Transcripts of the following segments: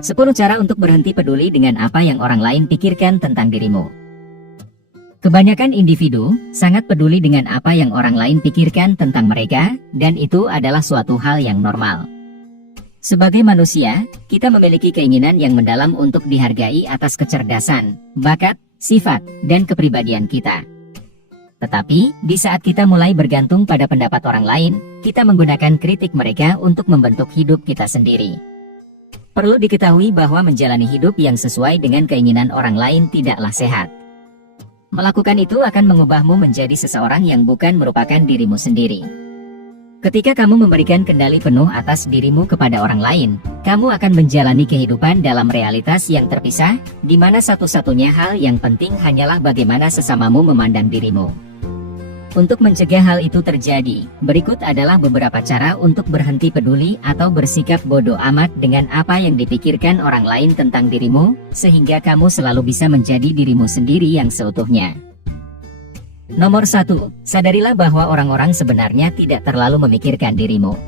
10 cara untuk berhenti peduli dengan apa yang orang lain pikirkan tentang dirimu. Kebanyakan individu sangat peduli dengan apa yang orang lain pikirkan tentang mereka, dan itu adalah suatu hal yang normal. Sebagai manusia, kita memiliki keinginan yang mendalam untuk dihargai atas kecerdasan, bakat, sifat, dan kepribadian kita. Tetapi, di saat kita mulai bergantung pada pendapat orang lain, kita menggunakan kritik mereka untuk membentuk hidup kita sendiri. Perlu diketahui bahwa menjalani hidup yang sesuai dengan keinginan orang lain tidaklah sehat. Melakukan itu akan mengubahmu menjadi seseorang yang bukan merupakan dirimu sendiri. Ketika kamu memberikan kendali penuh atas dirimu kepada orang lain, kamu akan menjalani kehidupan dalam realitas yang terpisah, di mana satu-satunya hal yang penting hanyalah bagaimana sesamamu memandang dirimu. Untuk mencegah hal itu terjadi, berikut adalah beberapa cara untuk berhenti peduli atau bersikap bodoh amat dengan apa yang dipikirkan orang lain tentang dirimu, sehingga kamu selalu bisa menjadi dirimu sendiri yang seutuhnya. Nomor 1, sadarilah bahwa orang-orang sebenarnya tidak terlalu memikirkan dirimu.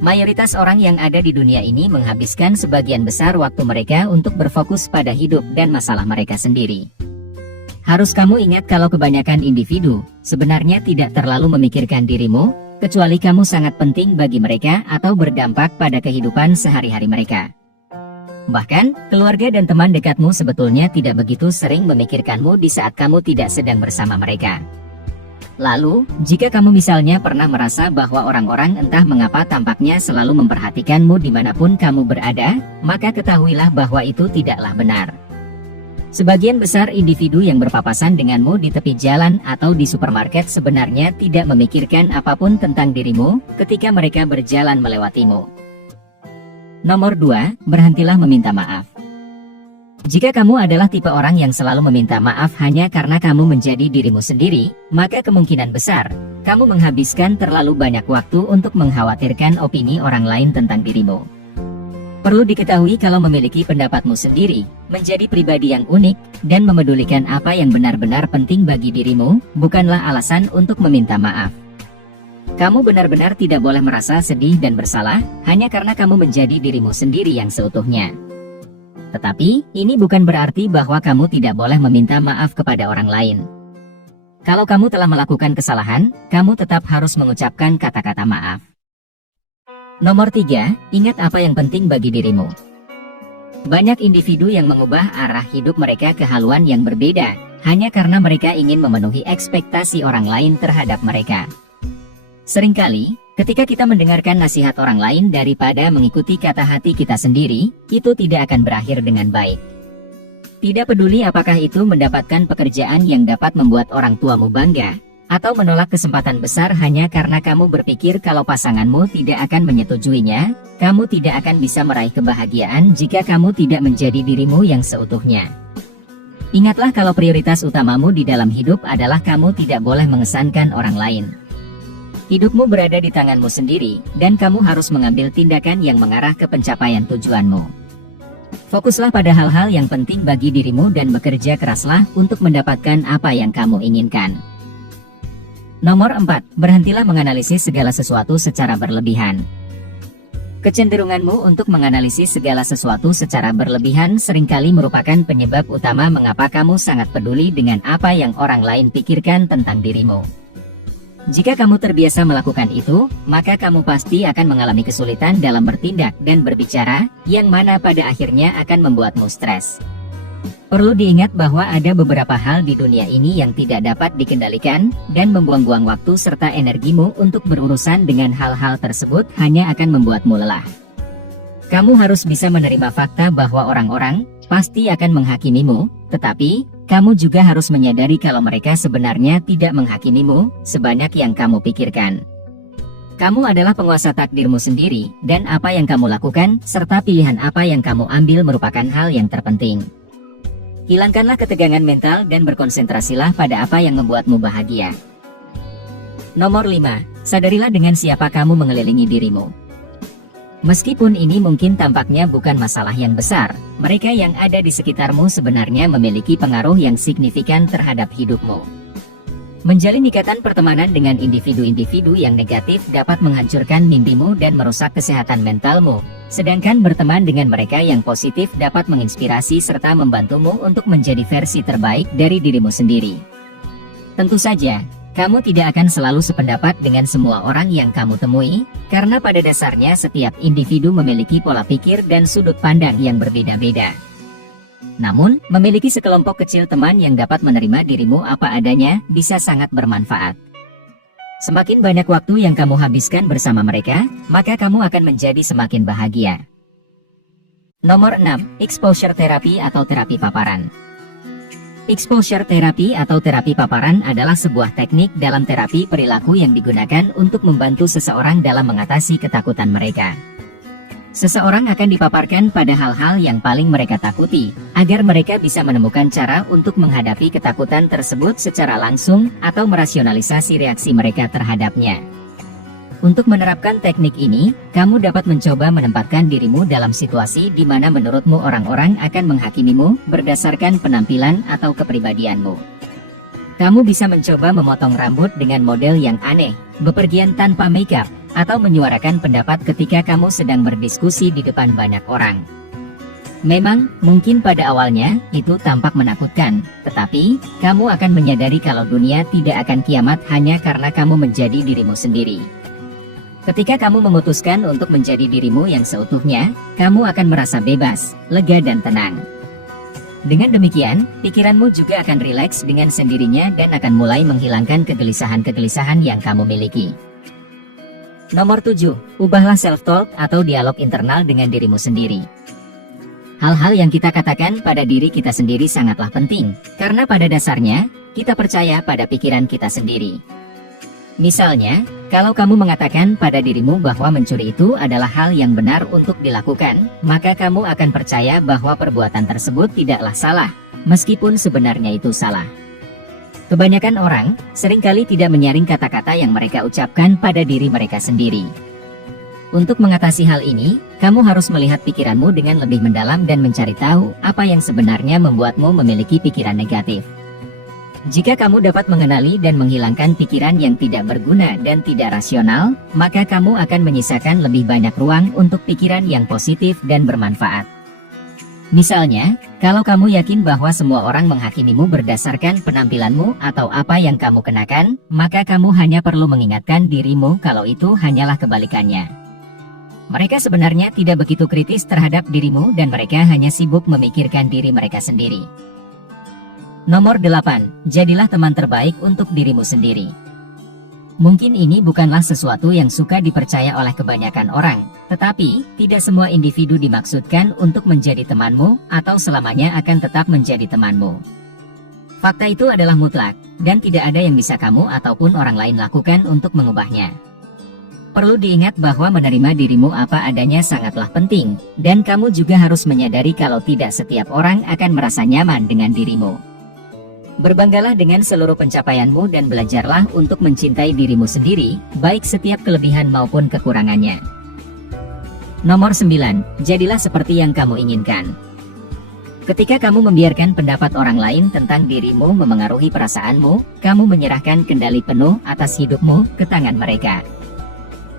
Mayoritas orang yang ada di dunia ini menghabiskan sebagian besar waktu mereka untuk berfokus pada hidup dan masalah mereka sendiri. Harus kamu ingat kalau kebanyakan individu sebenarnya tidak terlalu memikirkan dirimu, kecuali kamu sangat penting bagi mereka atau berdampak pada kehidupan sehari-hari mereka. Bahkan, keluarga dan teman dekatmu sebetulnya tidak begitu sering memikirkanmu di saat kamu tidak sedang bersama mereka. Lalu, jika kamu misalnya pernah merasa bahwa orang-orang entah mengapa tampaknya selalu memperhatikanmu dimanapun kamu berada, maka ketahuilah bahwa itu tidaklah benar. Sebagian besar individu yang berpapasan denganmu di tepi jalan atau di supermarket sebenarnya tidak memikirkan apapun tentang dirimu ketika mereka berjalan melewatimu. Nomor 2, berhentilah meminta maaf. Jika kamu adalah tipe orang yang selalu meminta maaf hanya karena kamu menjadi dirimu sendiri, maka kemungkinan besar, kamu menghabiskan terlalu banyak waktu untuk mengkhawatirkan opini orang lain tentang dirimu. Perlu diketahui kalau memiliki pendapatmu sendiri, menjadi pribadi yang unik, dan memedulikan apa yang benar-benar penting bagi dirimu, bukanlah alasan untuk meminta maaf. Kamu benar-benar tidak boleh merasa sedih dan bersalah, hanya karena kamu menjadi dirimu sendiri yang seutuhnya. Tetapi, ini bukan berarti bahwa kamu tidak boleh meminta maaf kepada orang lain. Kalau kamu telah melakukan kesalahan, kamu tetap harus mengucapkan kata-kata maaf. Nomor 3, ingat apa yang penting bagi dirimu. Banyak individu yang mengubah arah hidup mereka ke haluan yang berbeda, hanya karena mereka ingin memenuhi ekspektasi orang lain terhadap mereka. Seringkali, ketika kita mendengarkan nasihat orang lain daripada mengikuti kata hati kita sendiri, itu tidak akan berakhir dengan baik. Tidak peduli apakah itu mendapatkan pekerjaan yang dapat membuat orang tuamu bangga, atau menolak kesempatan besar hanya karena kamu berpikir kalau pasanganmu tidak akan menyetujuinya, kamu tidak akan bisa meraih kebahagiaan jika kamu tidak menjadi dirimu yang seutuhnya. Ingatlah kalau prioritas utamamu di dalam hidup adalah kamu tidak boleh mengesankan orang lain. Hidupmu berada di tanganmu sendiri, dan kamu harus mengambil tindakan yang mengarah ke pencapaian tujuanmu. Fokuslah pada hal-hal yang penting bagi dirimu dan bekerja keraslah untuk mendapatkan apa yang kamu inginkan. Nomor 4, berhentilah menganalisis segala sesuatu secara berlebihan. Kecenderunganmu untuk menganalisis segala sesuatu secara berlebihan seringkali merupakan penyebab utama mengapa kamu sangat peduli dengan apa yang orang lain pikirkan tentang dirimu. Jika kamu terbiasa melakukan itu, maka kamu pasti akan mengalami kesulitan dalam bertindak dan berbicara, yang mana pada akhirnya akan membuatmu stres. Perlu diingat bahwa ada beberapa hal di dunia ini yang tidak dapat dikendalikan, dan membuang-buang waktu serta energimu untuk berurusan dengan hal-hal tersebut hanya akan membuatmu lelah. Kamu harus bisa menerima fakta bahwa orang-orang pasti akan menghakimimu, tetapi kamu juga harus menyadari kalau mereka sebenarnya tidak menghakimimu sebanyak yang kamu pikirkan. Kamu adalah penguasa takdirmu sendiri, dan apa yang kamu lakukan serta pilihan apa yang kamu ambil merupakan hal yang terpenting. Hilangkanlah ketegangan mental dan berkonsentrasilah pada apa yang membuatmu bahagia. Nomor 5, sadarilah dengan siapa kamu mengelilingi dirimu. Meskipun ini mungkin tampaknya bukan masalah yang besar, mereka yang ada di sekitarmu sebenarnya memiliki pengaruh yang signifikan terhadap hidupmu. Menjalin ikatan pertemanan dengan individu-individu yang negatif dapat menghancurkan mimpimu dan merusak kesehatan mentalmu. Sedangkan berteman dengan mereka yang positif dapat menginspirasi serta membantumu untuk menjadi versi terbaik dari dirimu sendiri. Tentu saja, kamu tidak akan selalu sependapat dengan semua orang yang kamu temui, karena pada dasarnya setiap individu memiliki pola pikir dan sudut pandang yang berbeda-beda. Namun, memiliki sekelompok kecil teman yang dapat menerima dirimu apa adanya bisa sangat bermanfaat. Semakin banyak waktu yang kamu habiskan bersama mereka, maka kamu akan menjadi semakin bahagia. Nomor 6. Exposure therapy atau terapi paparan. Exposure therapy atau terapi paparan adalah sebuah teknik dalam terapi perilaku yang digunakan untuk membantu seseorang dalam mengatasi ketakutan mereka. Seseorang akan dipaparkan pada hal-hal yang paling mereka takuti, agar mereka bisa menemukan cara untuk menghadapi ketakutan tersebut secara langsung atau merasionalisasi reaksi mereka terhadapnya. Untuk menerapkan teknik ini, kamu dapat mencoba menempatkan dirimu dalam situasi di mana menurutmu orang-orang akan menghakimimu berdasarkan penampilan atau kepribadianmu. Kamu bisa mencoba memotong rambut dengan model yang aneh, bepergian tanpa makeup, atau menyuarakan pendapat ketika kamu sedang berdiskusi di depan banyak orang. Memang, mungkin pada awalnya, itu tampak menakutkan, tetapi, kamu akan menyadari kalau dunia tidak akan kiamat hanya karena kamu menjadi dirimu sendiri. Ketika kamu memutuskan untuk menjadi dirimu yang seutuhnya, kamu akan merasa bebas, lega dan tenang. Dengan demikian, pikiranmu juga akan rileks dengan sendirinya dan akan mulai menghilangkan kegelisahan-kegelisahan yang kamu miliki. Nomor 7. Ubahlah self-talk atau dialog internal dengan dirimu sendiri. Hal-hal yang kita katakan pada diri kita sendiri sangatlah penting, karena pada dasarnya, kita percaya pada pikiran kita sendiri. Misalnya, kalau kamu mengatakan pada dirimu bahwa mencuri itu adalah hal yang benar untuk dilakukan, maka kamu akan percaya bahwa perbuatan tersebut tidaklah salah, meskipun sebenarnya itu salah. Kebanyakan orang seringkali tidak menyaring kata-kata yang mereka ucapkan pada diri mereka sendiri. Untuk mengatasi hal ini, kamu harus melihat pikiranmu dengan lebih mendalam dan mencari tahu apa yang sebenarnya membuatmu memiliki pikiran negatif. Jika kamu dapat mengenali dan menghilangkan pikiran yang tidak berguna dan tidak rasional, maka kamu akan menyisakan lebih banyak ruang untuk pikiran yang positif dan bermanfaat. Misalnya, kalau kamu yakin bahwa semua orang menghakimimu berdasarkan penampilanmu atau apa yang kamu kenakan, maka kamu hanya perlu mengingatkan dirimu kalau itu hanyalah kebalikannya. Mereka sebenarnya tidak begitu kritis terhadap dirimu dan mereka hanya sibuk memikirkan diri mereka sendiri. Nomor 8. Jadilah teman terbaik untuk dirimu sendiri. Mungkin ini bukanlah sesuatu yang suka dipercaya oleh kebanyakan orang, tetapi tidak semua individu dimaksudkan untuk menjadi temanmu atau selamanya akan tetap menjadi temanmu. Fakta itu adalah mutlak, dan tidak ada yang bisa kamu ataupun orang lain lakukan untuk mengubahnya. Perlu diingat bahwa menerima dirimu apa adanya sangatlah penting, dan kamu juga harus menyadari kalau tidak setiap orang akan merasa nyaman dengan dirimu. Berbanggalah dengan seluruh pencapaianmu dan belajarlah untuk mencintai dirimu sendiri, baik setiap kelebihan maupun kekurangannya. Nomor 9. Jadilah seperti yang kamu inginkan. Ketika kamu membiarkan pendapat orang lain tentang dirimu memengaruhi perasaanmu, kamu menyerahkan kendali penuh atas hidupmu ke tangan mereka.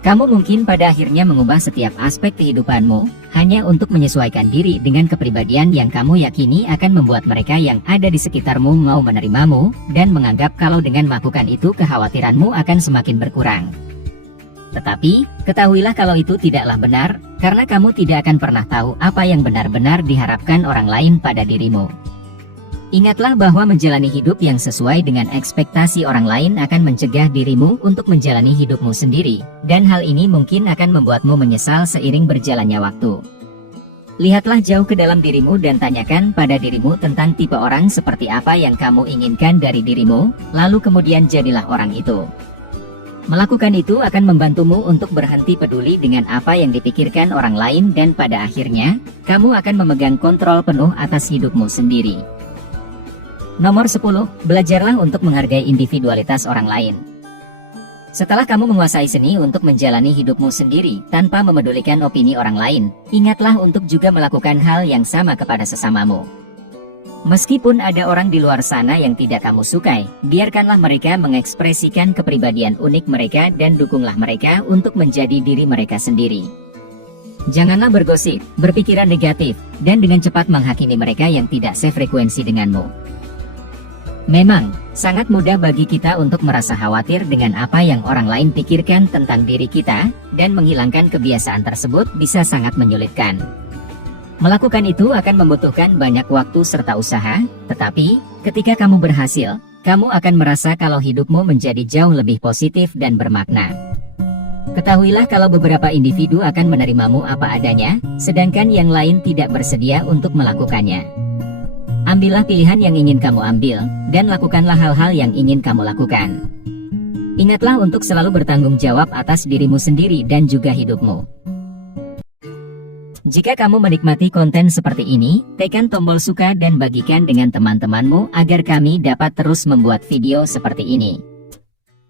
Kamu mungkin pada akhirnya mengubah setiap aspek kehidupanmu, hanya untuk menyesuaikan diri dengan kepribadian yang kamu yakini akan membuat mereka yang ada di sekitarmu mau menerimamu, dan menganggap kalau dengan melakukan itu kekhawatiranmu akan semakin berkurang. Tetapi, ketahuilah kalau itu tidaklah benar, karena kamu tidak akan pernah tahu apa yang benar-benar diharapkan orang lain pada dirimu. Ingatlah bahwa menjalani hidup yang sesuai dengan ekspektasi orang lain akan mencegah dirimu untuk menjalani hidupmu sendiri, dan hal ini mungkin akan membuatmu menyesal seiring berjalannya waktu. Lihatlah jauh ke dalam dirimu dan tanyakan pada dirimu tentang tipe orang seperti apa yang kamu inginkan dari dirimu, lalu kemudian jadilah orang itu. Melakukan itu akan membantumu untuk berhenti peduli dengan apa yang dipikirkan orang lain dan pada akhirnya, kamu akan memegang kontrol penuh atas hidupmu sendiri. Nomor 10. Belajarlah untuk menghargai individualitas orang lain. Setelah kamu menguasai seni untuk menjalani hidupmu sendiri tanpa memedulikan opini orang lain, ingatlah untuk juga melakukan hal yang sama kepada sesamamu. Meskipun ada orang di luar sana yang tidak kamu sukai, biarkanlah mereka mengekspresikan kepribadian unik mereka dan dukunglah mereka untuk menjadi diri mereka sendiri. Janganlah bergosip, berpikiran negatif, dan dengan cepat menghakimi mereka yang tidak sefrekuensi denganmu. Memang, sangat mudah bagi kita untuk merasa khawatir dengan apa yang orang lain pikirkan tentang diri kita, dan menghilangkan kebiasaan tersebut bisa sangat menyulitkan. Melakukan itu akan membutuhkan banyak waktu serta usaha, tetapi, ketika kamu berhasil, kamu akan merasa kalau hidupmu menjadi jauh lebih positif dan bermakna. Ketahuilah kalau beberapa individu akan menerimamu apa adanya, sedangkan yang lain tidak bersedia untuk melakukannya. Ambillah pilihan yang ingin kamu ambil, dan lakukanlah hal-hal yang ingin kamu lakukan. Ingatlah untuk selalu bertanggung jawab atas dirimu sendiri dan juga hidupmu. Jika kamu menikmati konten seperti ini, tekan tombol suka dan bagikan dengan teman-temanmu agar kami dapat terus membuat video seperti ini.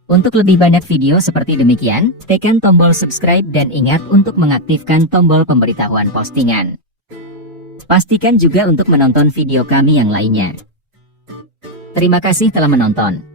Untuk lebih banyak video seperti demikian, tekan tombol subscribe dan ingat untuk mengaktifkan tombol pemberitahuan postingan. Pastikan juga untuk menonton video kami yang lainnya. Terima kasih telah menonton.